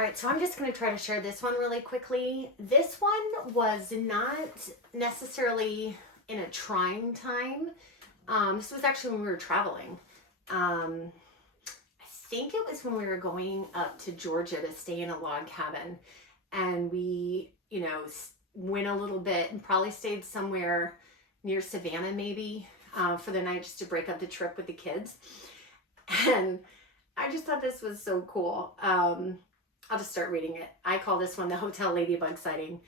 All right, so I'm just going to try to share this one really quickly. This one was not necessarily in a trying time. This was actually when we were traveling. I think it was when we were going up to Georgia to stay in a log cabin. And we, went a little bit and probably stayed somewhere near Savannah maybe for the night just to break up the trip with the kids. And I just thought this was so cool. I'll just start reading it. I call this one the Hotel Ladybug sighting.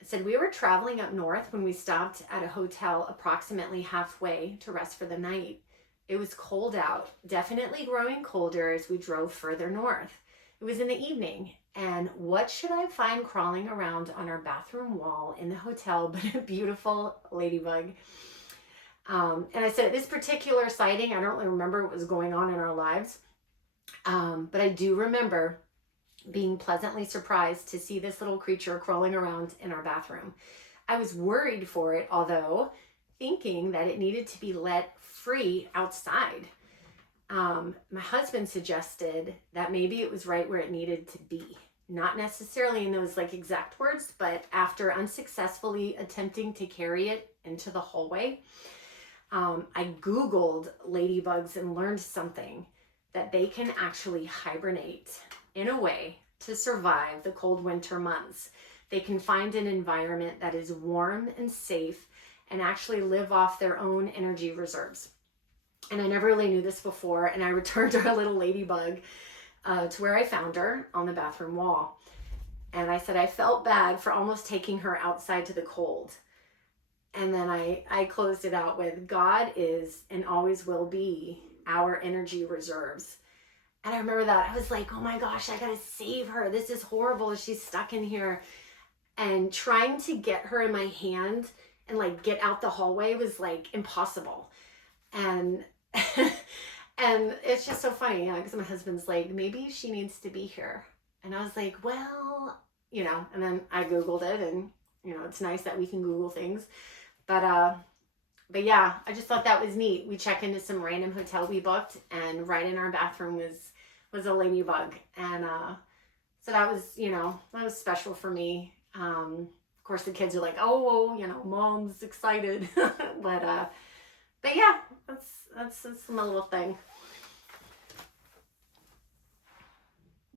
It said, we were traveling up north when we stopped at a hotel approximately halfway to rest for the night. It was cold out, definitely growing colder as we drove further north. It was in the evening, and what should I find crawling around on our bathroom wall in the hotel but a beautiful ladybug? And I said, this particular sighting, I don't really remember what was going on in our lives, but I do remember being pleasantly surprised to see this little creature crawling around in our bathroom. I was worried for it, although thinking that it needed to be let free outside. My husband suggested that maybe it was right where it needed to be. Not necessarily in those exact words, but after unsuccessfully attempting to carry it into the hallway, I Googled ladybugs and learned something, that they can actually hibernate in a way to survive the cold winter months. They can find an environment that is warm and safe and actually live off their own energy reserves. And I never really knew this before, and I returned our little ladybug to where I found her on the bathroom wall. And I said I felt bad for almost taking her outside to the cold. And then I closed it out with, God is and always will be our energy reserves. And I remember that. I was like, oh my gosh, I gotta save her. This is horrible. She's stuck in here. And trying to get her in my hand and get out the hallway was impossible. And and it's just so funny, because my husband's like, maybe she needs to be here. And I was like, well, and then I Googled it, and it's nice that we can Google things. But yeah, I just thought that was neat. We checked into some random hotel we booked, and right in our bathroom was a ladybug. And so that was special for me. Of course the kids are like, oh, mom's excited. But yeah, that's my little thing.